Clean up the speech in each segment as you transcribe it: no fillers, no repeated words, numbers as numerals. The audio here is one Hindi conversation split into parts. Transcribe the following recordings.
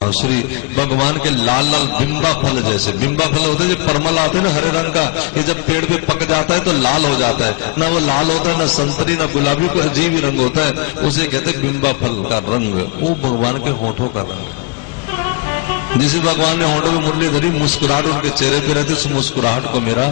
श्री भगवान के लाल लाल बिंबा फल जैसे, बिंबा फल होते हैं जो परमल आते हैं ना हरे रंग का, ये जब पेड़ पे पक जाता है तो लाल हो जाता है, ना वो लाल होता है ना संतरी ना गुलाबी, कोई अजीब ही रंग होता है, उसे कहते हैं बिंबा फल का रंग। वो भगवान के होठों का रंग। जिसे भगवान ने होठों में मुरली धरी, मुस्कुराहट उनके चेहरे पे रहती, उस मुस्कुराहट को मेरा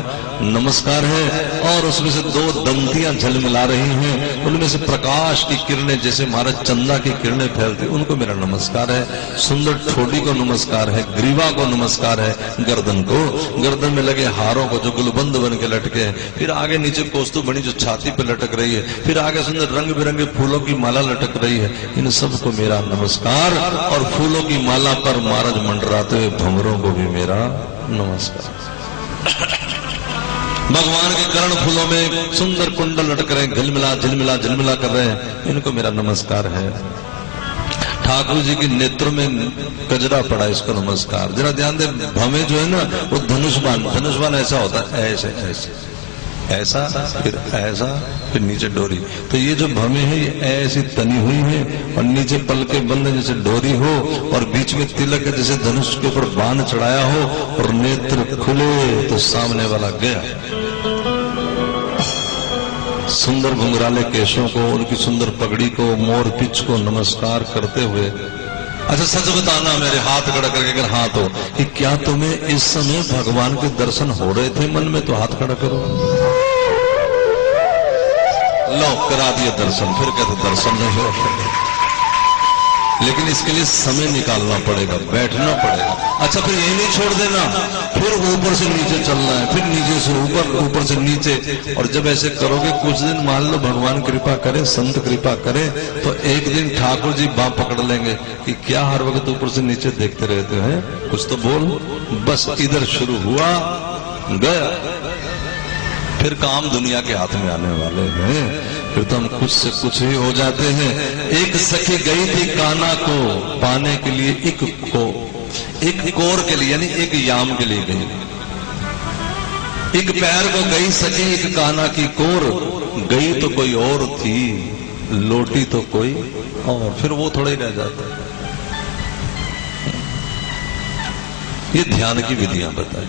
नमस्कार है। और उसमें से दो दंतियां झलमिला रही हैं, उनमें से प्रकाश की किरणें जैसे महाराज चंदा की किरणें फैलती, उनको मेरा नमस्कार है। सुंदर ठोड़ी को नमस्कार है, ग्रीवा को नमस्कार है, गर्दन को, गर्दन में लगे हारों को जो गुलबंद बन के लटके हैं, फिर आगे नीचे कोस्तु बनी जो छाती पे लटक रही है, फिर आगे सुंदर रंग बिरंगे फूलों की माला लटक रही है, इन सबको मेरा नमस्कार। और फूलों की माला पर महाराज मंडराते हुए भंवरों को भी मेरा नमस्कार। भगवान के कर्ण फूलों में सुंदर कुंडल लटक रहे हैं, झिलमिला झिलमिला झिलमिला कर रहे हैं, इनको मेरा नमस्कार है। ठाकुर जी के नेत्रों में गजरा पड़ा, इसको नमस्कार। जरा ध्यान दे, भवे जो है ना वो धनुष्बाण, धनुष्बाण ऐसा होता है, ऐसे ऐसे ऐसा फिर ऐसा फिर नीचे डोरी, तो ये जो भवे है ये ऐसी तनी हुई है और नीचे पलके बंद जैसे डोरी हो और बीच में तिलक है जैसे धनुष के ऊपर बाण चढ़ाया हो और नेत्र खुले तो सामने वाला गया। सुंदर घुंघराले केशों को, उनकी सुंदर पगड़ी को, मोर पिच को नमस्कार करते हुए, अच्छा सच बताना मेरे हाथ खड़ा करके अगर हाथ हो कि क्या तुम्हें इस समय भगवान के दर्शन हो रहे थे मन में, तो हाथ खड़ा करो। लो करा दिए दर्शन, फिर कहते दर्शन नहीं हो, लेकिन इसके लिए समय निकालना पड़ेगा, बैठना पड़ेगा। अच्छा फिर ये नहीं छोड़ देना, फिर ऊपर से नीचे चलना है, फिर नीचे से ऊपर, ऊपर से नीचे, और जब ऐसे करोगे कुछ दिन, मान लो भगवान कृपा करे, संत कृपा करे, तो एक दिन ठाकुर जी बाँ पकड़ लेंगे कि क्या हर वक्त ऊपर से नीचे देखते रहते हैं, कुछ तो बोल। बस इधर शुरू हुआ गया, फिर काम दुनिया के हाथ में आने वाले हैं, फिर तो हम कुछ से कुछ ही हो जाते हैं। एक सखी गई थी कान्हा को पाने के लिए, एक कोर के लिए, यानी एक याम के लिए गई। एक पैर को गई सखी एक कान्हा की कोर, गई तो कोई और थी, लौटी तो कोई और, फिर वो थोड़ा ही रह जाता है। ये ध्यान की विधियां बताई।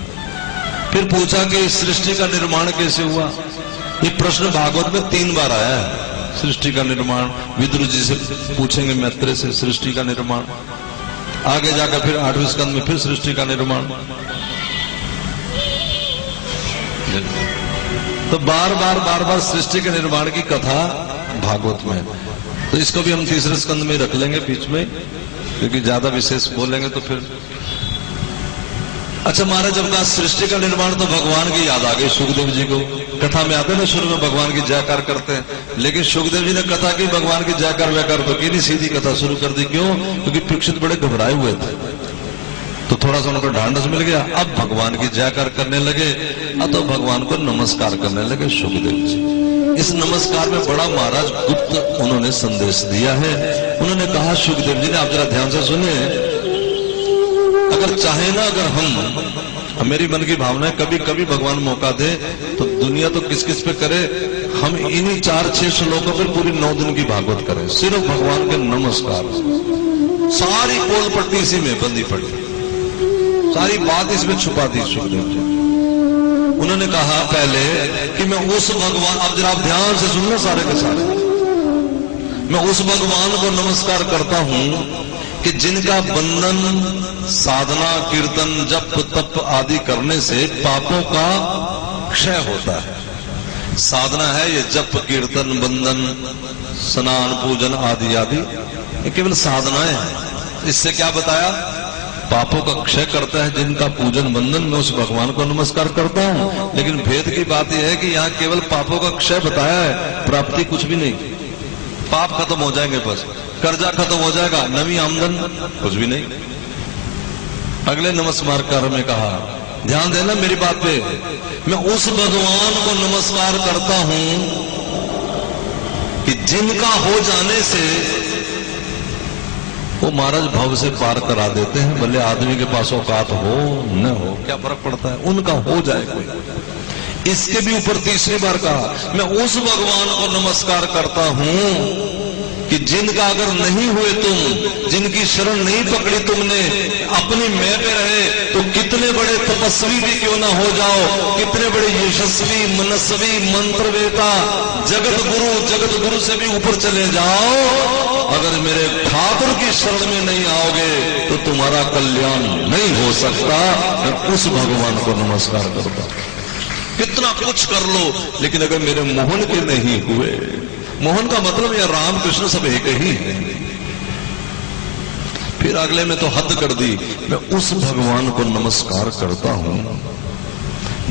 फिर पूछा कि सृष्टि का निर्माण कैसे हुआ। ये प्रश्न भागवत में 3 बार आया है। सृष्टि का निर्माण विदुर जी से पूछेंगे, मैत्रेय से सृष्टि का निर्माण, आगे जाकर फिर 8वें स्कंद में फिर सृष्टि का निर्माण। तो बार बार सृष्टि के निर्माण की कथा भागवत में। तो इसको भी हम 3रे स्कंद में रख लेंगे बीच में, क्योंकि ज्यादा विशेष बोलेंगे तो फिर। अच्छा महाराज जब कहा सृष्टि का निर्माण तो भगवान की याद आ गई सुखदेव जी को। कथा में आते हैं ना शुरू में भगवान की जयकार करते हैं, लेकिन सुखदेव जी ने कथा की भगवान की जयकार वयकार तो की नहीं, सीधी कथा शुरू कर दी। क्यों? क्योंकि परीक्षित बड़े घबराए हुए थे, तो थोड़ा सा उनको ढांढस मिल गया। अब भगवान की जयकार करने लगे, अब तो भगवान को नमस्कार करने लगे सुखदेव जी। इस नमस्कार में बड़ा महाराज गुप्त उन्होंने संदेश दिया है। उन्होंने कहा सुखदेव जी ने, आप जरा ध्यान से सुनिए, अगर चाहे ना, अगर हम, मेरी मन की भावना है कभी कभी भगवान मौका दे तो दुनिया तो किस किस पे करे, हम इन्हीं 4-6 श्लोकों पर पूरी 9 दिन की भागवत करें, सिर्फ भगवान के नमस्कार। सारी पोल पट्टी इसी में बंदी पड़ी, सारी बात इसमें छुपा दी सुखदेव जी। उन्होंने कहा पहले कि मैं उस भगवान, अब जरा आप ध्यान से सुनना सारे के सारे, मैं उस भगवान को नमस्कार करता हूं कि जिनका बंधन साधना कीर्तन जप तप आदि करने से पापों का क्षय होता है। साधना है ये जप कीर्तन बंधन स्नान पूजन आदि आदि, ये केवल साधनाएं हैं। इससे क्या बताया? पापों का क्षय करता है जिनका पूजन बंधन, मैं उस भगवान को नमस्कार करता हूं। लेकिन भेद की बात यह है कि यहाँ केवल पापों का क्षय बताया है, प्राप्ति कुछ भी नहीं। पाप खत्म हो जाएंगे, बस कर्जा खत्म हो जाएगा, नवी आमदन कुछ भी नहीं। अगले नमस्कार में कहा, ध्यान देना मेरी बात पे, मैं उस भगवान को नमस्कार करता हूं कि जिनका हो जाने से वो महाराज भव से पार करा देते हैं। भले आदमी के पास औकात हो न हो, क्या फर्क पड़ता है, उनका हो जाए कोई। इसके भी ऊपर 3री बार कहा, मैं उस भगवान को नमस्कार करता हूं कि जिनका अगर नहीं हुए तुम, जिनकी शरण नहीं पकड़ी तुमने, अपनी मैं पे रहे तो कितने बड़े तपस्वी भी क्यों ना हो जाओ, कितने बड़े यशस्वी मनस्वी मंत्रवेता जगत गुरु से भी ऊपर चले जाओ, अगर मेरे ठाकुर की शरण में नहीं आओगे तो तुम्हारा कल्याण नहीं हो सकता। मैं उस भगवान को नमस्कार करता। कितना कुछ कर लो, लेकिन अगर मेरे मोहन के नहीं हुए, मोहन का मतलब यह राम कृष्ण सब एक ही है। फिर अगले में तो हद कर दी। मैं उस भगवान को नमस्कार करता हूं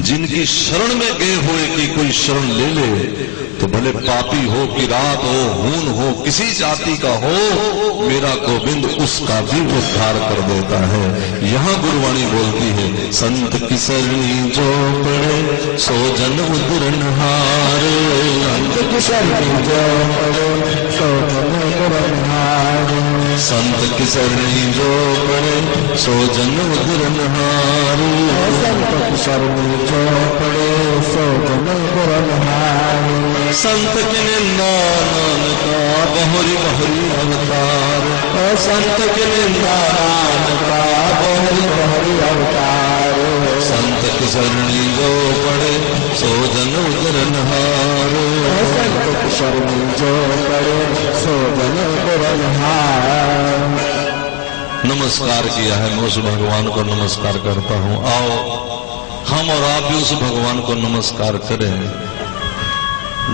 जिनकी शरण में गए हुए की कोई शरण ले ले तो भले पापी हो, किरात हो, हून हो, किसी जाति का हो, मेरा गोविंद उसका भी उद्धार कर देता है। यहाँ गुरुवाणी बोलती है, संत की सरणी जो पड़े सो जन उद्धार, संत की सरणी जो पड़े सो जन उद्धार, संत की सरणी जो पड़े सो जन उद्धार, संत की सरणी जो पड़े सो जन उद्धार, संत के निंदा नानका बहुरी बहुरी अवतार, संत के निंदा नानका बहुरी बहुरी अवतार, संत की सरणी जो पड़े सो जन उद्धार, संत की सरणी जो पड़े सो जन उद्धार। नमस्कार किया है, मैं उस भगवान को नमस्कार करता हूं। आओ हम और आप भी उस भगवान को नमस्कार करें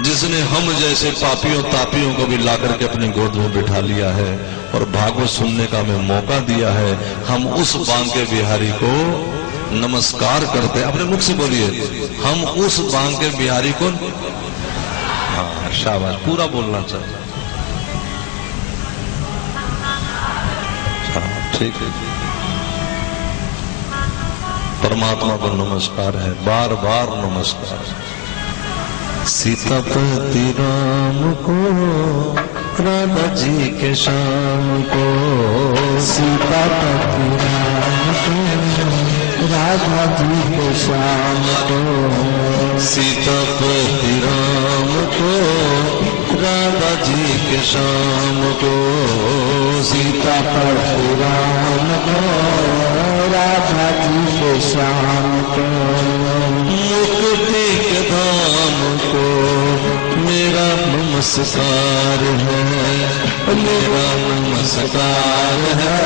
जिसने हम जैसे पापियों तापियों को भी लाकर के अपनी गोद में बिठा लिया है और भागवत सुनने का हमें मौका दिया है। हम उस बांके बिहारी को नमस्कार करते हैं। अपने मुख से बोलिए, हम उस बांके बिहारी को, हाँ शाबाश, पूरा बोलना चाहिए। हाँ ठीक है, परमात्मा को नमस्कार है, बार बार नमस्कार। सीतापति राम को, राधा जी के श्याम को, सीतापति राम को, राधा जी के श्याम को, सीतापति राम को, राधा जी के श्याम को, सीतापति राम को, राधा जी के श्याम को, मुक्ति के धाम को मेरा नमस्कार है, मेरा नमस्कार है,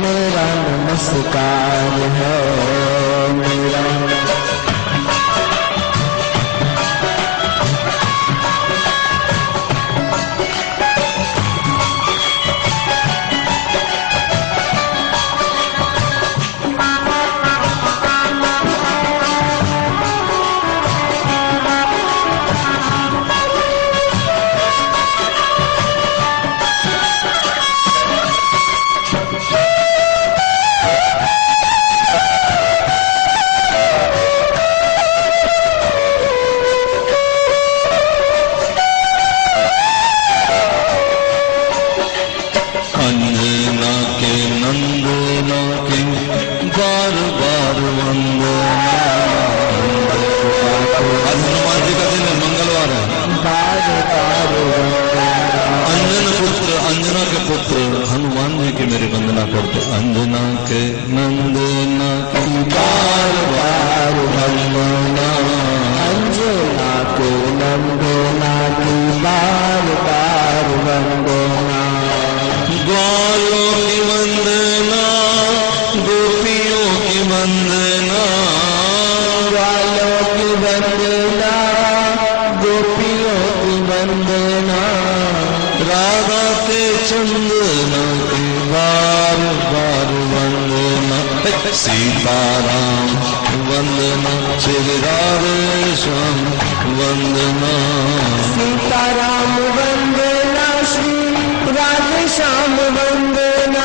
मेरा नमस्कार है, मेरा सीताराम वंदना, श्री राधे श्याम वंदना, सीताराम वंदना, श्री राधे श्याम वंदना,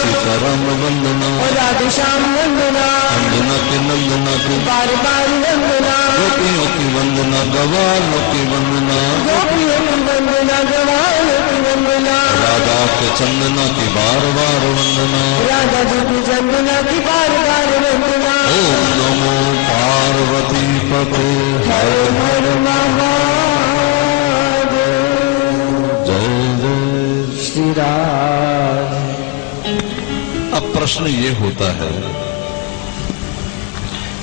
सीताराम वंदना, राधे श्याम वंदना, अंजना के नंदना की बार बार वंदना, गोपियों की वंदना, गवालों की वंदना, गोपियों की वंदना, गवालों की वंदना, राधा के चंदना की बार बार वंदना, राधा जी की चंदना की बार बार वंदना। ओम नमो पार्वती पते, हर हर महादेव, जय जय प्रश्न ये होता है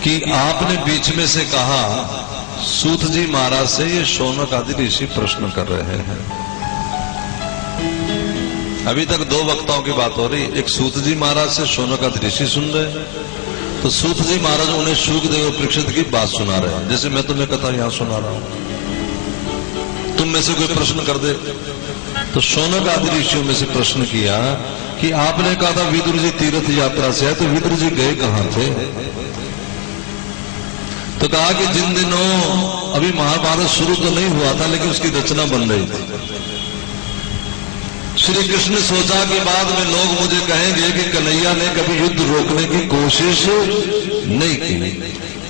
कि आपने बीच में से कहा सूत जी महाराज से ये शौनक आदि ऋषि प्रश्न कर रहे हैं। अभी तक दो वक्ताओं की बात हो रही, एक सूत जी महाराज से शौनक आदि ऋषि सुन रहे, तो सूत जी महाराज उन्हें शुकदेव और परीक्षित की बात सुना रहे हैं, जैसे मैं तुम्हें कथा यहां सुना रहा हूं। तुम में से कोई प्रश्न कर दे, तो शौनक आदि ऋषियों में से प्रश्न किया कि आपने कहा था विदुर जी तीर्थ यात्रा से है, तो विदुर जी गए कहां थे? तो कहा कि जिन दिनों अभी महाभारत शुरू तो नहीं हुआ था, लेकिन उसकी रचना बन रही थी। श्री कृष्ण ने सोचा कि बाद में लोग मुझे कहेंगे कि कन्हैया ने कभी युद्ध रोकने की कोशिश नहीं की,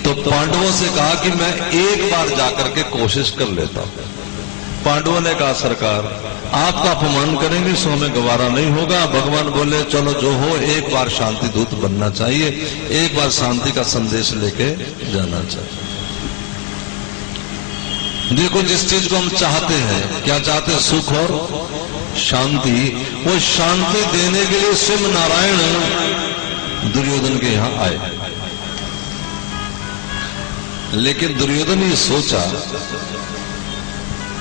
तो पांडवों से कहा कि मैं एक बार जाकर के कोशिश कर लेता हूं। पांडवों ने कहा सरकार आपका अपमान करेंगे सो हमें गवारा नहीं होगा। भगवान बोले चलो जो हो, एक बार शांति दूत बनना चाहिए, एक बार शांति का संदेश लेके जाना चाहिए। देखो जिस चीज को हम चाहते हैं, क्या चाहते हैं? सुख और शांति। वो शांति देने के लिए स्वयं नारायण दुर्योधन के यहां आए, लेकिन दुर्योधन ये सोचा,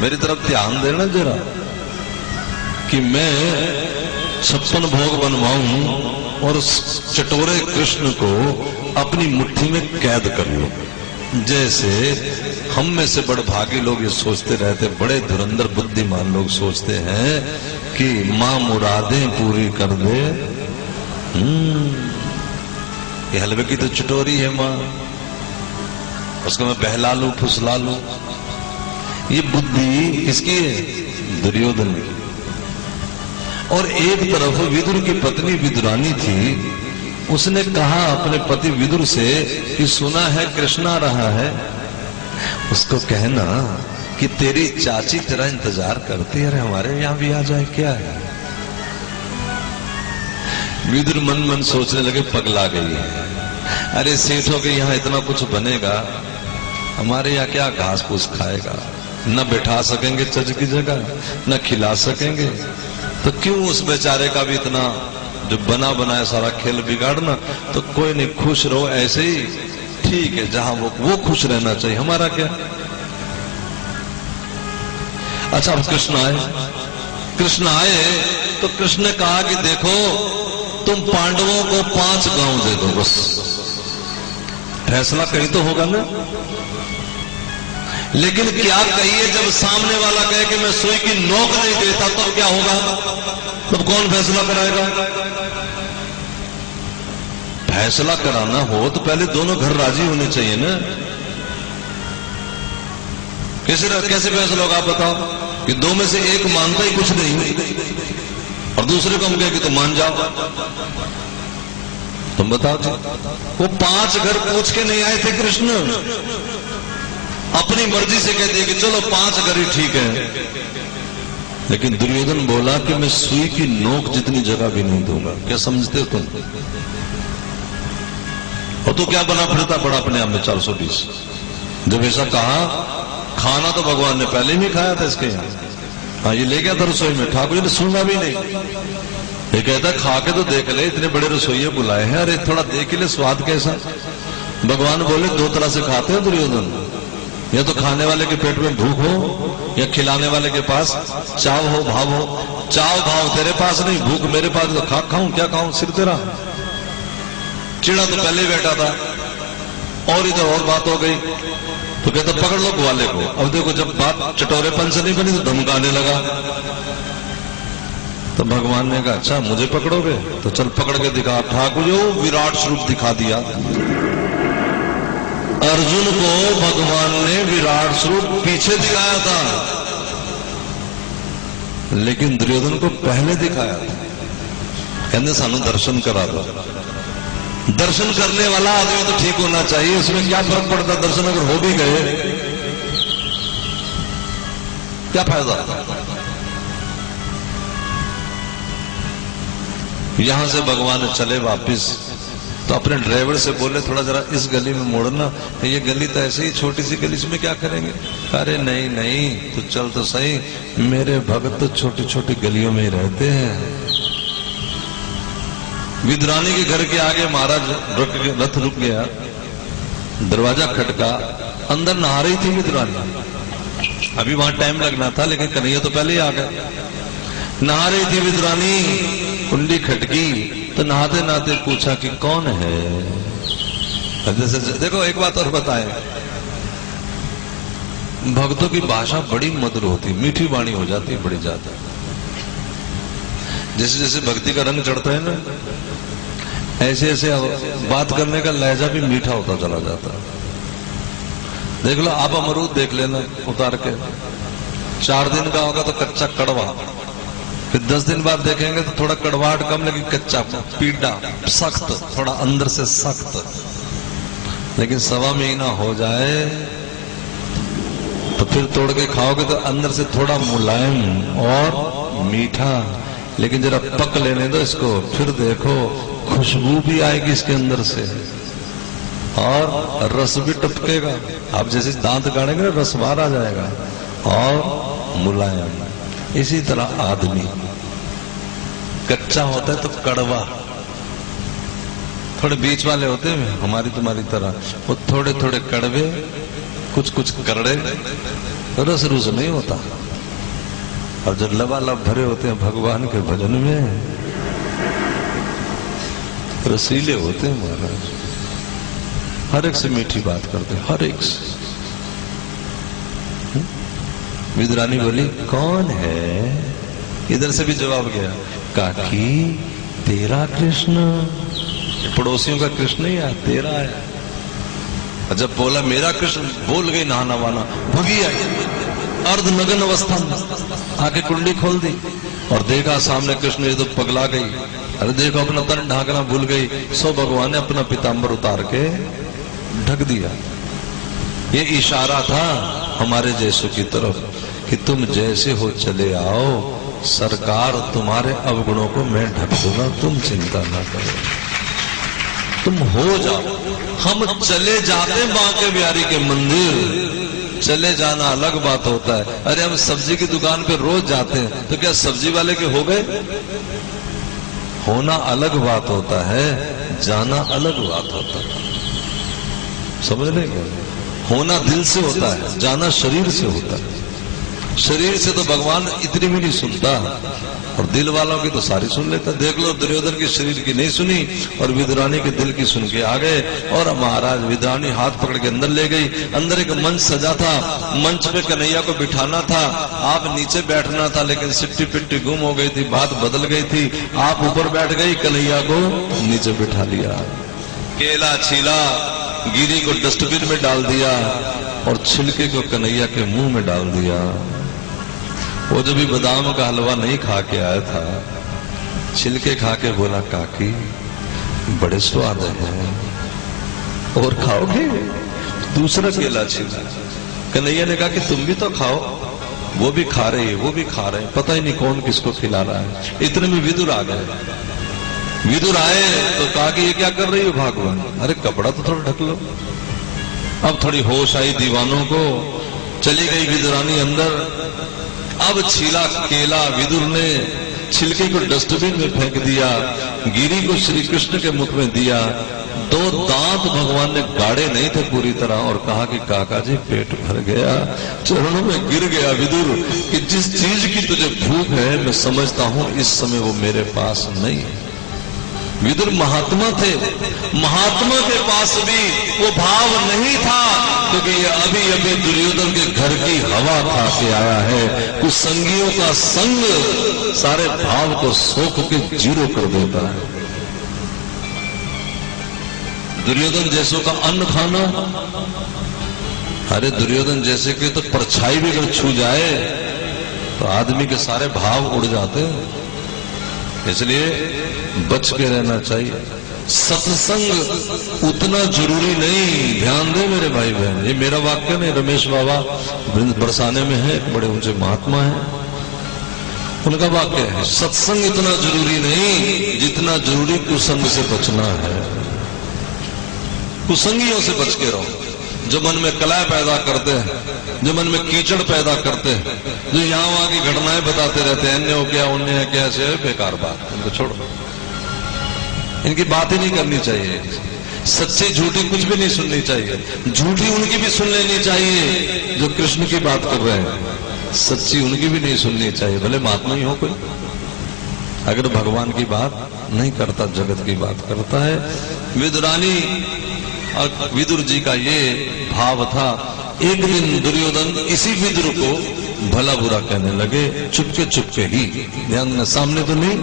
मेरी तरफ ध्यान देना जरा, कि मैं 56 भोग बनवाऊं और चटोरे कृष्ण को अपनी मुट्ठी में कैद कर लूं। जैसे हम में से बड़ भागी लोग ये सोचते रहते, बड़े धुरंधर बुद्धिमान लोग सोचते हैं कि मां मुरादें पूरी कर दे। ये हलवे की तो चटोरी है मां, उसको मैं बहला लूं, फुसला लूं। ये बुद्धि किसकी है? दुर्योधन की। और एक तरफ विदुर की पत्नी विदुरानी थी, उसने कहा अपने पति विदुर से कि सुना है कृष्ण आ रहा है, उसको कहना कि तेरी चाची तेरा इंतजार करती है, अरे हमारे यहां भी आ जाए क्या है। विदुर मन मन सोचने लगे पगला गई है, अरे सेठों के यहां इतना कुछ बनेगा, हमारे यहां क्या घास फूस खाएगा, न बैठा सकेंगे चज की जगह, न खिला सकेंगे, तो क्यों उस बेचारे का भी इतना जो बना बनाया सारा खेल बिगाड़ना। तो कोई नहीं, खुश रहो ऐसे ही ठीक है, जहां वो खुश रहना चाहिए, हमारा क्या। अच्छा अब कृष्ण आए तो कृष्ण ने कहा कि देखो तुम पांडवों को 5 गांव दे दो, बस फैसला कहीं तो होगा ना। लेकिन क्या कहिए, जब सामने वाला कहे कि मैं सुई की नोक नहीं देता, तब क्या होगा? तब कौन फैसला कराएगा? फैसला कराना हो तो पहले दोनों घर राजी होने चाहिए ना। कैसे फैसला होगा आप बताओ? कि दो में से एक मानता ही कुछ नहीं और दूसरे को हम कहे कि तुम मान जाओ, तुम बताओ जी। वो 5 घर पूछ के नहीं आए थे कृष्ण, अपनी मर्जी से कह दिए कि चलो 5 घर ही ठीक है। लेकिन दुर्योधन बोला कि मैं सुई की नोक जितनी जगह भी नहीं दूंगा। क्या समझते हो तुम? और तो क्या बना फिरता बड़ा अपने आप में 420। जब ऐसा कहा, खाना तो भगवान ने पहले ही खाया था इसके यहाँ। हाँ, ये ले गया था रसोई में, ठाकुर जी ने सुना भी नहीं। ये कहता खा के तो देख ले, इतने बड़े रसोइये बुलाए हैं, अरे थोड़ा देख ले स्वाद कैसा। भगवान बोले 2 तरह से खाते हैं दुर्योधन, या तो खाने वाले के पेट में भूख हो, या खिलाने वाले के पास चाव हो, भाव हो। चाव भाव तेरे पास नहीं, भूख मेरे पास, तो खाऊं क्या खाऊं, सिर तेरा। चिड़ा तो पहले बैठा था, और इधर और बात हो गई, तो कहता पकड़ लो ग्वाले को। अब देखो जब बात चटोरेपन से नहीं बनी तो धमकाने लगा। तो भगवान ने कहा अच्छा मुझे पकड़ोगे, तो चल पकड़ के दिखा। ठाकुर जी विराट स्वरूप दिखा दिया। अर्जुन को भगवान ने विराट स्वरूप पीछे दिखाया था, लेकिन दुर्योधन को पहले दिखाया था। कहने सानू दर्शन करा दो। दर्शन करने वाला आदमी तो ठीक होना चाहिए, उसमें क्या फर्क पड़ता, दर्शन अगर हो भी गए क्या फायदा। यहां से भगवान चले वापिस, तो अपने ड्राइवर से बोले थोड़ा जरा इस गली में मोड़ना, ये गली तो ऐसे ही छोटी सी गली, इसमें क्या करेंगे। अरे नहीं नहीं तो चल तो सही, मेरे भगत तो छोटी छोटी गलियों में ही रहते हैं। विद्रानी के घर के आगे महाराज रथ रुक गया, दरवाजा खटका, अंदर नहा रही थी विद्रानी। अभी वहां टाइम लगना था लेकिन कन्हैया तो पहले ही आ गए। नहा रही थी विद्रानी, कुंडी खटकी तो नहाते नहाते पूछा कि कौन है। जैसे देखो एक बात और बताएं, भक्तों की भाषा बड़ी मधुर होती, मीठी वाणी हो जाती है बड़ी ज्यादा। जैसे जैसे भक्ति का रंग चढ़ता है ना, ऐसे ऐसे बात करने का लहजा भी मीठा होता चला जाता है। देख लो आप अमरूद देख लेना उतार के, 4 दिन का होगा तो कच्चा कड़वा, फिर 10 दिन बाद देखेंगे तो थोड़ा कड़वाहट कम लेकिन कच्चा पीड़ा सख्त, थोड़ा अंदर से सख्त। लेकिन 1.25 महीना हो जाए तो फिर तोड़ के खाओगे तो अंदर से थोड़ा मुलायम और मीठा। लेकिन जरा पक लेने दो इसको, फिर देखो खुशबू भी आएगी इसके अंदर से और रस भी टपकेगा। आप जैसे दांत गाड़ेंगे ना रस बाहर आ जाएगा और मुलायम। इसी तरह आदमी कच्चा होता है तो कड़वा, थोड़े बीच वाले होते हैं हमारी तुम्हारी तरह, वो थोड़े थोड़े कड़वे, कुछ कुछ करड़े, रस रुस नहीं होता। और जब लबालब भरे होते हैं भगवान के भजन में, रसीले होते हैं महाराज, हर एक से मीठी बात करते हैं, हर एक से। विद्रानी बोली कौन है? इधर से भी जवाब गया, काकी तेरा कृष्ण। पड़ोसियों का कृष्ण ही है, तेरा है। और जब बोला मेरा कृष्ण, बोल गई नहाना वाना, भगी आई अर्ध नग्न अवस्था में, आके कुंडी खोल दी और देखा सामने कृष्ण, ये तो पगला गई। अरे देखो अपना तन ढांकना भूल गई। सो भगवान ने अपना पीताम्बर उतार के ढक दिया। ये इशारा था हमारे जैसों की तरफ कि तुम जैसे हो चले आओ, सरकार तुम्हारे अवगुणों को मैं ढक दूंगा, तुम चिंता ना करो, तुम हो जाओ। हम चले जाते बांके बिहारी के मंदिर, चले जाना अलग बात होता है। अरे हम सब्जी की दुकान पे रोज जाते हैं तो क्या सब्जी वाले के हो गए? होना अलग बात होता है, जाना अलग बात होता है। समझ रहे क्या? होना दिल से होता है, जाना शरीर से होता है। शरीर से तो भगवान इतनी भी नहीं सुनता और दिल वालों की तो सारी सुन लेता। देख लो दुर्योधन के शरीर की नहीं सुनी और विद्रानी के दिल की सुन के आ गए। और महाराज विद्रानी हाथ पकड़ के अंदर ले गई। अंदर एक मंच सजा था, मंच पे कन्हैया को बिठाना था, आप नीचे बैठना था, लेकिन सिट्टी पिट्टी गुम हो गई थी, बात बदल गई थी। आप ऊपर बैठ गई, कन्हैया को नीचे बिठा लिया। केला छीला, गिरी को डस्टबिन में डाल दिया और छिलके को कन्हैया के मुंह में डाल दिया। वो जब भी बादाम का हलवा नहीं खा के आया था, छिलके खा के बोला काकी बड़े स्वाद हैं, और खाओगे? दूसरा केला छीला। कन्हैया ने कहा कि तुम भी तो खाओ। वो भी खा रहे, वो भी खा रहे, पता ही नहीं कौन किसको खिला रहा है। इतने में विदुर आ गए। विदुर आए तो कहा कि ये क्या कर रही हो भगवान? अरे कपड़ा तो थोड़ा ढक लो। अब थोड़ी होश आई दीवानों को, चली गई विदुरानी अंदर। अब छीला केला विदुर ने छिलके को डस्टबिन में फेंक दिया, गिरी को श्री कृष्ण के मुख में दिया। 2 दांत भगवान ने गाड़े नहीं थे पूरी तरह और कहा कि काका जी पेट भर गया। चरणों में गिर गया विदुर कि जिस चीज की तुझे भूख है मैं समझता हूं इस समय वो मेरे पास नहीं है। विदुर महात्मा थे, महात्मा के पास भी वो भाव नहीं था, क्योंकि ये अभी अभी दुर्योधन के घर की हवा खा के आया है। कुछ संगियों का संग सारे भाव को सोख के जीरो कर देता है। दुर्योधन जैसों का अन्न खाना, अरे दुर्योधन जैसे कि तो परछाई भी अगर छू जाए तो आदमी के सारे भाव उड़ जाते हैं। इसलिए बच के रहना चाहिए। सत्संग उतना जरूरी नहीं, ध्यान दे मेरे भाई बहन। ये मेरा वाक्य नहीं, रमेश बाबा बरसाने में है, बड़े ऊंचे महात्मा हैं, उनका वाक्य है। सत्संग इतना जरूरी नहीं जितना जरूरी कुसंग से बचना है। कुसंगियों से बच के रहो, जो मन में कलह पैदा करते हैं, जो मन में कीचड़ पैदा करते हैं, जो यहाँ वहां की घटनाएं बताते रहते हैं, अन्य हो क्या उन्य है क्या, ऐसे बेकार बात, उनको छोड़ो। इनकी बात ही नहीं करनी चाहिए, सच्ची झूठी कुछ भी नहीं सुननी चाहिए, झूठी उनकी भी सुन लेनी चाहिए जो कृष्ण की बात कर रहे हैं, सच्ची उनकी भी नहीं सुननी चाहिए, भले महात्मा ही हो कोई, अगर भगवान की बात नहीं करता, जगत की बात करता है। विदुरानी और विदुर जी का ये भाव था। एक दिन दुर्योधन इसी विदुर को भला बुरा कहने लगे, चुपके चुपके ही, ध्यान में, सामने तो नहीं,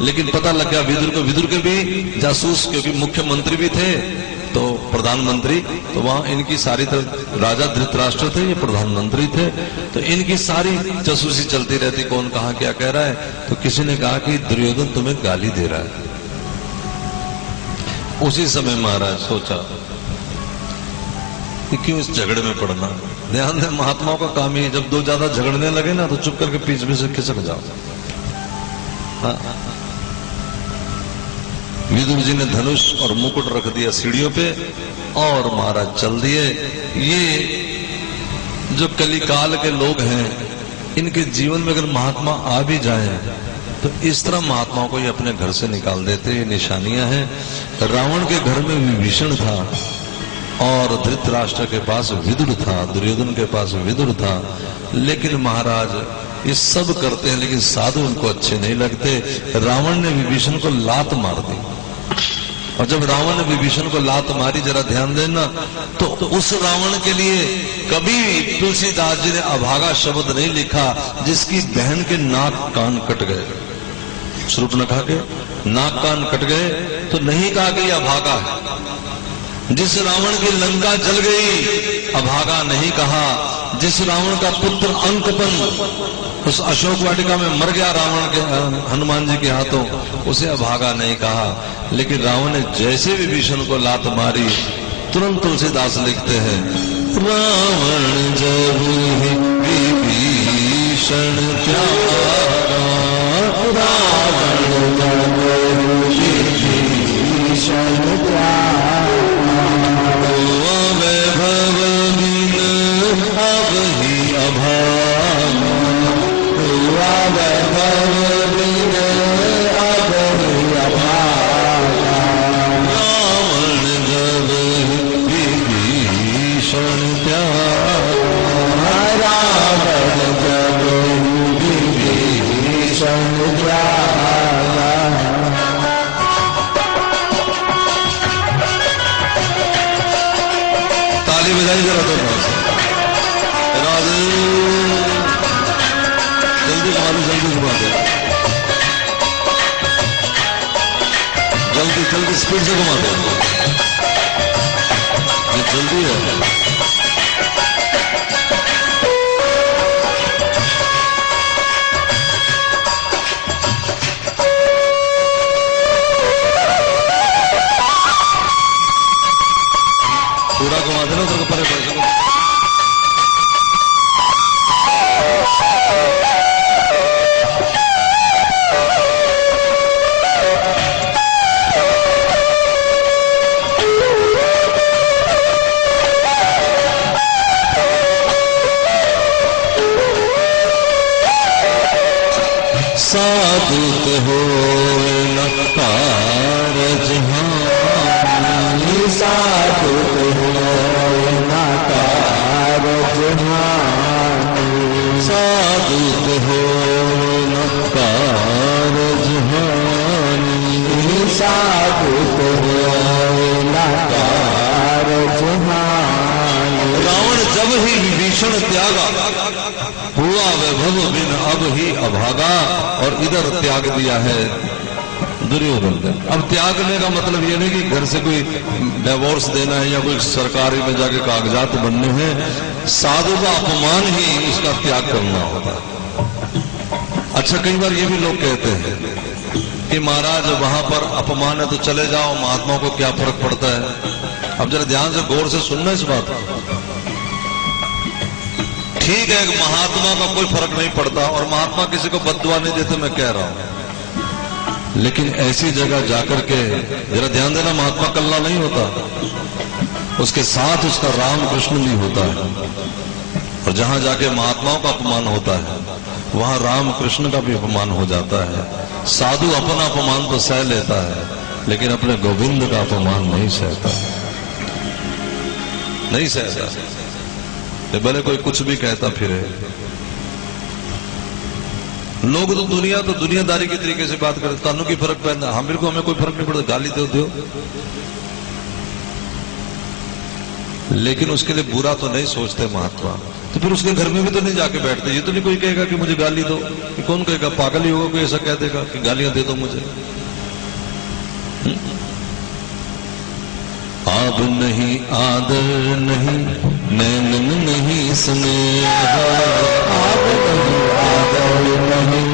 लेकिन पता लग गया विदुर को। विदुर के भी जासूस, क्योंकि मुख्यमंत्री भी थे तो प्रधानमंत्री, तो वहां इनकी सारी तरह, राजा धृतराष्ट्र थे, ये प्रधानमंत्री थे, तो इनकी सारी जासूसी चलती रहती, कौन कहां क्या कह रहा है। तो किसी ने कहा कि दुर्योधन तुम्हें गाली दे रहा है। उसी समय महाराज सोचा कि क्यों इस झगड़े में पड़ना। ध्यान दें, महात्माओं का काम ही, जब दो ज्यादा झगड़ने लगे ना तो चुप करके पीछे में से खिसक जाओ। हाँ, विदुर जी ने धनुष और मुकुट रख दिया सीढ़ियों पे और महाराज चल दिए। ये जो कलिकाल के लोग हैं, इनके जीवन में अगर महात्मा आ भी जाए तो इस तरह महात्माओं को ये अपने घर से निकाल देते, ये निशानियां हैं। रावण के घर में विभीषण था और धृतराष्ट्र के पास विदुर था, दुर्योधन के पास विदुर था, लेकिन महाराज ये सब करते हैं लेकिन साधु उनको अच्छे नहीं लगते। रावण ने विभीषण को लात मार दी, और जब रावण ने विभीषण को लात मारी, जरा ध्यान देना, तो उस रावण के लिए कभी तुलसीदास जी ने अभागा शब्द नहीं लिखा जिसकी बहन के नाक कान कट गए, शूर्पणखा के नाक कान कट गए, तो नहीं कहा कि अभागा है। जिस रावण की लंका जल गई, अभागा नहीं कहा। जिस रावण का पुत्र अंकपन उस अशोक वाटिका में मर गया रावण के, हनुमान जी के हाथों, उसे अभागा नहीं कहा। लेकिन रावण ने जैसे विभीषण को लात मारी, तुरंत तुलसीदास लिखते हैं, रावण जब विभीषण प्यारा, रावण जब विभीषण प्यारा, वैभव बिन अब ही अभागा, वैभव बिन अब ही अभागा, रावण जब विभीषण प्यारा, रावण जब विभीषण प्यारा। ताली बजाई जरा तो राधे, जल्दी घुमा दो, जल्दी घुमा दो, जल्दी जल्दी स्पीड से घुमा दो, ये जल्दी है। पूरा घुमा देना, उधर को परे पड़े चलो। साधु हो न कारज हानि, साधु हो न कारज हानि, साधु हो न कारज हानि, साधु हो न कारज हानि। रावण जब ही विभीषण त्यागा, हुआ वैभव बिन अब ही अभागा, और इधर त्याग दिया है दुर्योधन ने। अब त्यागने का मतलब ये नहीं कि घर से कोई डिवोर्स देना है या कोई सरकारी में जाके कागजात बनने हैं, साधु का अपमान ही उसका त्याग करना होता है। अच्छा, कई बार ये भी लोग कहते हैं कि महाराज वहां पर अपमान है तो चले जाओ, महात्माओं को क्या फर्क पड़ता है। अब जरा ध्यान से गौर से सुनना इस बात को। ठीक है, महात्मा का कोई फर्क नहीं पड़ता और महात्मा किसी को बद्दुआ नहीं देते, मैं कह रहा हूं, लेकिन ऐसी जगह जाकर के जरा ध्यान देना, महात्मा कल्ला नहीं होता, उसके साथ उसका राम कृष्ण भी होता है। और जहां जाके महात्माओं का अपमान होता है वहां राम कृष्ण का भी अपमान हो जाता है। साधु अपना अपमान तो सह लेता है, लेकिन अपने गोविंद का अपमान नहीं सहता, नहीं सहता। भले कोई कुछ भी कहता फिरे। लोग तो दुनियादारी के तरीके से बात करते, तानू की फर्क पड़ता, हमें कोई फर्क नहीं पड़ता, गाली दो। लेकिन उसके लिए बुरा तो नहीं सोचते महात्मा, तो फिर उसके घर में भी तो नहीं जाके बैठते। ये तो नहीं कोई कहेगा कि मुझे गाली दो, कि कौन कहेगा, पागल ही होगा कोई ऐसा कह देगा कि गालियां दे दो मुझे। आब नहीं आदर नहीं नैनन नहीं स्नेह, आब नहीं आदर नहीं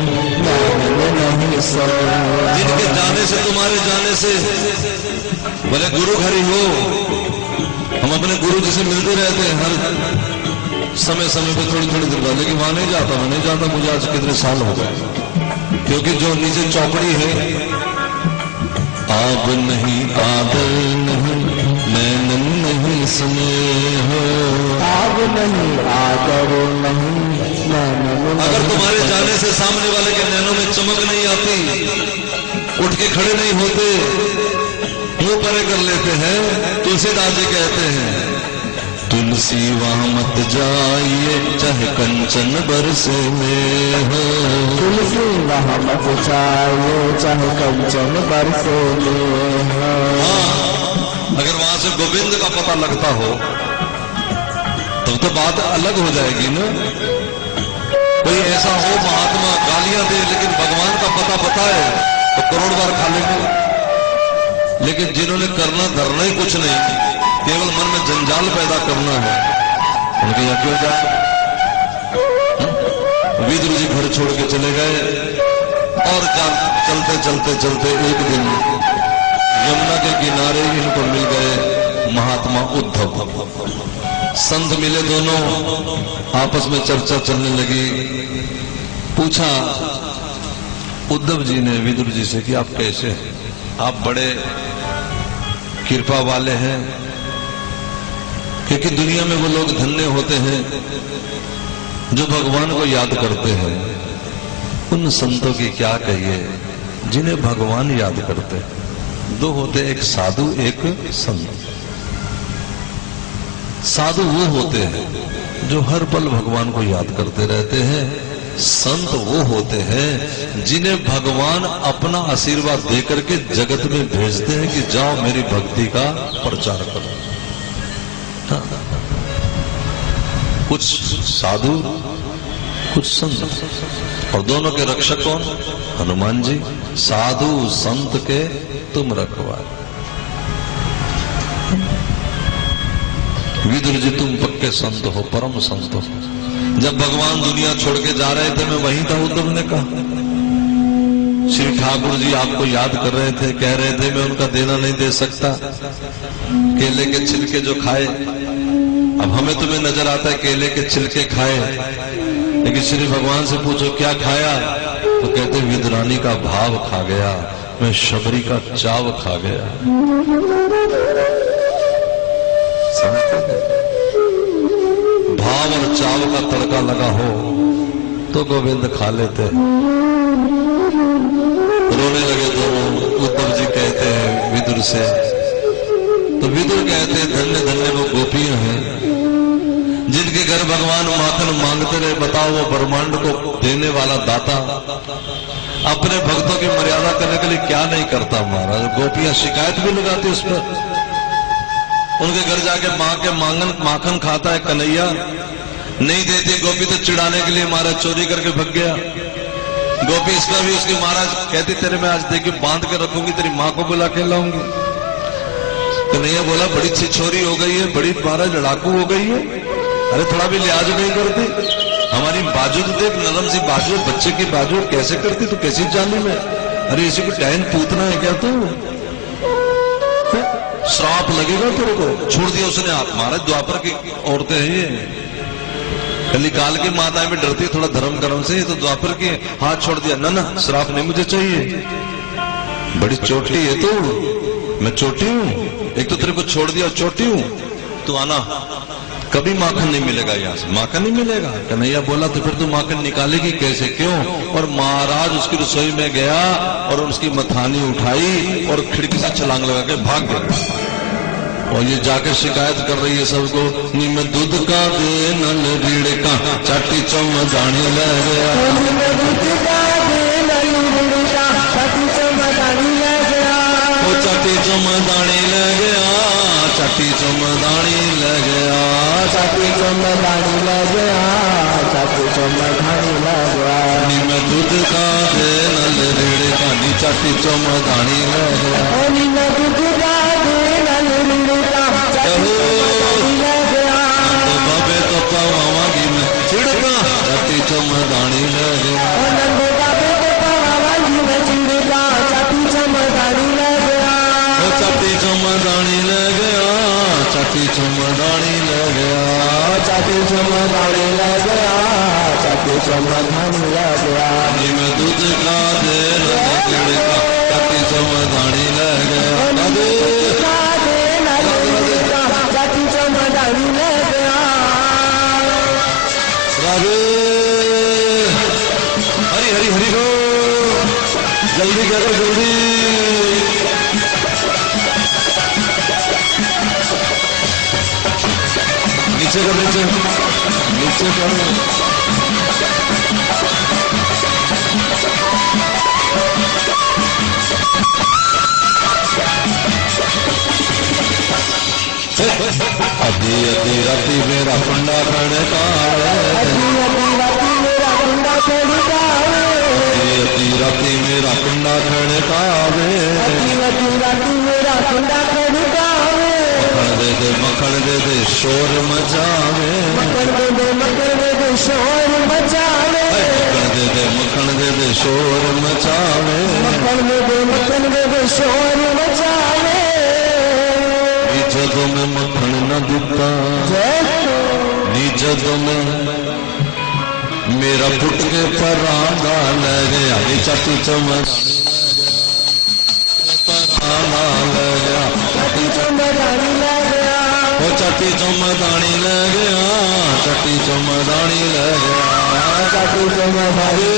नैनन नहीं स्नेह। जिनके जाने से, तुम्हारे जाने से, भले गुरु घर ही हो, हम अपने गुरु जी से मिलते रहते हैं हर समय पे थोड़ी देर बाद, लेकिन वहां नहीं जाता, मुझे आज कितने साल हो गए, क्योंकि जो नीचे चौकड़ी है, आब नहीं आदर नहीं नैनन नहीं स्नेह, आब नहीं आदर नहीं नैनन। अगर तुम्हारे जाने से सामने वाले के नैनों में चमक नहीं आती, उठ के खड़े नहीं होते, मुंह परे कर लेते हैं, तुलसीदास जी कहते हैं, तुलसी वहां मत जाइए चाहे कंचन बरसे में हो, तुलसी वहां मत जाइए चाहे कंचन बरसे में हो। अगर वहां से गोविंद का पता लगता हो तब तो बात अलग हो जाएगी ना। कोई ऐसा हो महात्मा गालियां दे लेकिन भगवान का पता बताए तो करोड़ बार खा लेंगे। लेकिन जिन्होंने करना धरना ही कुछ नहीं, केवल मन में जंजाल पैदा करना है, उनके यहाँ क्यों जाए। विदुर जी घर छोड़ के चले गए और चलते एक दिन यमुना के किनारे इनको मिल गए महात्मा उद्धव। संत मिले, दोनों आपस में चर्चा चलने लगी। पूछा उद्धव जी ने विदुर जी से कि आप कैसे हैं, आप बड़े कृपा वाले हैं, क्योंकि दुनिया में वो लोग धन्य होते हैं जो भगवान को याद करते हैं। उन संतों की क्या कहिए जिन्हें भगवान याद करते हैं। दो होते, एक साधु एक संत। साधु वो होते हैं जो हर पल भगवान को याद करते रहते हैं। संत वो होते हैं जिन्हें भगवान अपना आशीर्वाद देकर के जगत में भेजते हैं कि जाओ मेरी भक्ति का प्रचार करो। कुछ साधु कुछ संत, और दोनों के रक्षक कौन? हनुमान जी। साधु संत के तुम रखवारे। विदुर जी तुम पक्के संत हो, परम संत हो। जब भगवान दुनिया छोड़ के जा रहे थे मैं वहीं था, उद्धव ने कहा। श्री ठाकुर जी आपको याद कर रहे थे, कह रहे थे मैं उनका देना नहीं दे सकता, केले के छिलके जो खाए। अब हमें तुम्हें नजर आता है केले के छिलके खाए, लेकिन श्री भगवान से पूछो क्या खाया, तो कहते विदुरानी का भाव खा गया, मैं शबरी का चाव खा गया। भाव और चाव का तड़का लगा हो तो गोविंद खा लेते। रोने लगे दोनों। उद्धव जी कहते हैं विदुर से, तो विदुर कहते हैं धन्य धन्य वो गोपियां हैं जिनके घर भगवान माखन मांगते रहे। बताओ वो ब्रह्मांड को देने वाला दाता अपने भक्तों की मर्यादा करने के लिए क्या नहीं करता महाराज। गोपियां शिकायत भी लगाती उस पर। उनके घर जाके मां के माखन खाता है कन्हैया, नहीं देती गोपी तो चिढ़ाने के लिए महाराज चोरी करके भग गया। गोपी इसका भी उसकी महाराज कहती तेरे मैं आज देखी बांध के रखूंगी, तेरी मां को बुला के लाऊंगी। कन्हैया बोला बड़ी छिछोरी हो गई है, बड़ी महाराज लड़ाकू हो गई है, अरे थोड़ा भी लिहाज नहीं करती। हमारी बाजू तो देख, नरम सी बाजू, बच्चे की बाजू कैसे करती तू, कैसी जाली में। अरे इसी को टैन पूतना है क्या तू, श्राप लगेगा तेरे को। छोड़ दिया उसने। आप महाराज द्वापर की औरतें हैं ये, कलिकाल की माताएं भी डरती है थोड़ा धर्म कर्म से, तो द्वापर की हाथ छोड़ दिया। ना ना श्राप नहीं मुझे चाहिए, बड़ी चोटी है तू, मैं चोटी हूं। एक तो तेरे को छोड़ दिया चोटी हूं, तू आना कभी माखन नहीं मिलेगा, यहाँ से माखन नहीं मिलेगा। कन्हैया बोला तो फिर तू माखन निकालेगी कैसे, क्यों? और महाराज उसकी रसोई में गया और उसकी मथानी उठाई और खिड़की से छलांग लगा के भाग गया। और ये जाके शिकायत कर रही है सबको, नी मैं दूध का दे नल रीढ़ का चाटी चमदानी ले गया, वो चाटी चमदानी ले गया, चाटी चमदानी ले गया, चाटी चमदानी ले गया, चाटी चमदानी ले गया। नी मैं दूध का दे नल रीढ़ का नी चाटी चमदानी ले गया, नी मैं दूध का दे नल रीढ़ का चाटी चमदानी ले गया। बाबे तो पवावांगी मैं छिड़का चाटी चमदानी ले गया, नंदे बाबे तो पवावांगी मैं छिड़का चाटी चमदानी ले गया, चाटी चमदानी ले गया, चाटी चमदानी ले गया, चाटी चमदानी ले गया, चाटी चमदानी ले गया। नी मैं दूध का दे नल रीढ़ का चाटी चमदानी ले गया, चाटी चमदानी ले गया। राधे हरी हरी हरी हो, जल्दी करो जल्दी। नीचे कर, नीचे नीचे कर। अधी अधी राती मेरा कुंडा खड़कावे, अधी अधी राती मेरा कुंडा खड़कावे, अधी अधी राती मेरा कुंडा खड़कावे, अधी अधी राती मेरा कुंडा खड़कावे। मक्खन दे दे शोर मचावे, मक्खन दे दे शोर मचावे, मक्खन दे दे शोर मचावे, मक्खन दे दे शोर मचावे। जदों में मक्खन न दिता, नी जदों में मेरा पुट के परांदा ले गया, नी चाटी चमदानी परांदा ले गया, चाटी चमदानी ले गया, वो चाटी चमदानी ले गया, चाटी चमदानी ले गया, चाटी चमदानी,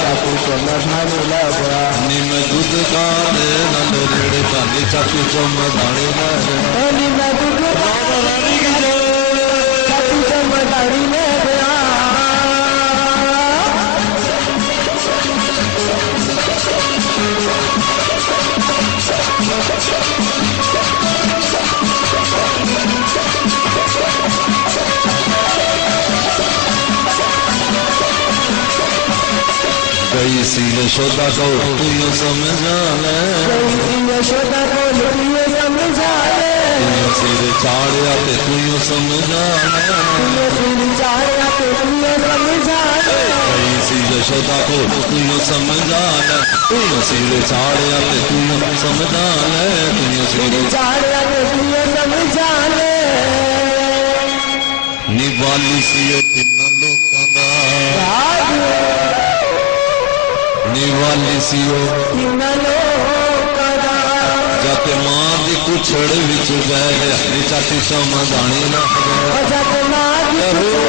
चाटी चमदानी ले गया। नी मैं दूध का दे नल रीढ़ का नी चाटी चमदानी ले गया, नी मैं दूध का रानी की जय, चाटी चमदानी ले गया। गई सी यशोदा को तू यूं समझा ले, गई सी यशोदा को तू यूं समझा ले, तू सिर चाड़िया ते तू यूं समझा ले, तू सिर चाड़िया ते तू यूं समझा ले। गई सी यशोदा को तू यूं समझा ले, तू सिर चाड़िया ते तू यूं समझा ले, तू सिर चाड़िया ते तू यूं समझा ले। निवाली सी तिन्ना लोकां दा, निवाली सी तिन्ना लोकां दा, जाके मां दी कुछड़ विच बह गया, नी चाटी चमदानी ले गया, जाके मां दी कुछड़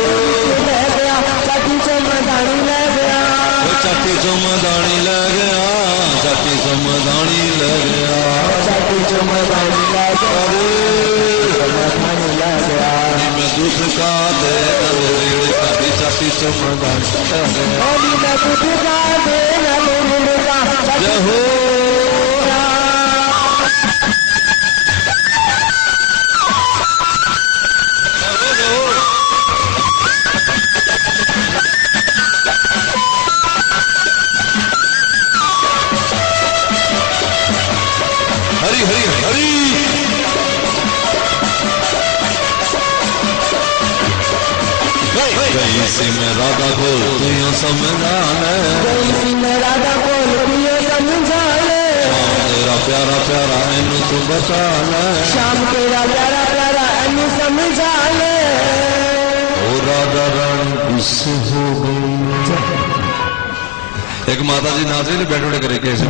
ले गया, चाटी चमदानी ले गया, चाटी चमदानी ले गया, चाटी चमदानी ले गया, चाटी चमदानी ले गया, चमदानी ले गया। मैं दूध का दे नल रीढ़ का नी चाटी चमदानी ले गया, नी मैं दूध का दे नल रीढ़ का जय हो। हरी हरी हरी, गई सी मैं राधा को तू यूं समझा ले, गई सी मैं राधा को तू यूं समझा ले, शाम तेरा प्यारा प्यारा इनू तू बचा ले, शाम तेरा प्यारा प्यारा इनू समझा ले। ओ राधा रानी गुस्से हो गई, एक माता जी नाच रही बैठे बैठे करे कैसे,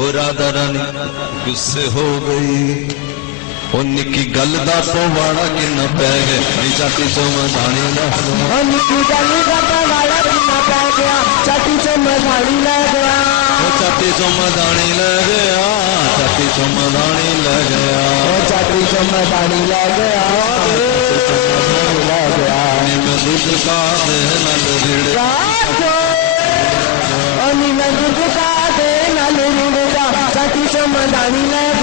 ओ राधा रानी गुस्से हो गई, ਉਹ ਨਿੱਕੀ ਗੱਲ ਦਾ ਪਵਾੜਾ ਕਿੰਨਾ ਪੈ ਗਿਆ ਨੀ ਚਾਟੀ ਚੋਂ ਮਧਾਣੀ ਲੈ ਗਿਆ ਉਹ ਨਿੱਕੀ ਗੱਲ ਦਾ ਪਵਾੜਾ ਕਿੰਨਾ ਪੈ ਗਿਆ ਚਾਟੀ ਚੋਂ ਮਧਾਣੀ ਲੈ ਗਿਆ ਉਹ ਚਾਟੀ ਚੋਂ ਮਧਾਣੀ ਲੈ ਗਿਆ ਚਾਟੀ ਚੋਂ ਮਧਾਣੀ ਲੈ ਗਿਆ ਉਹ ਚਾਟੀ ਚੋਂ ਮਧਾਣੀ ਲੈ ਗਿਆ ਲੈ ਗਿਆ ਨੀ ਮੈਂ ਦੁੱਧ ਕਾ ਦੇ ਨਾਲ ਰਿੜਦਾ ਉਹ ਨੀ ਮੈਂ ਦੁੱਧ ਕਾ ਦੇ ਨਾਲ ਰਿੜਦਾ ਚਾਟੀ ਚੋਂ ਮਧਾਣੀ ਲੈ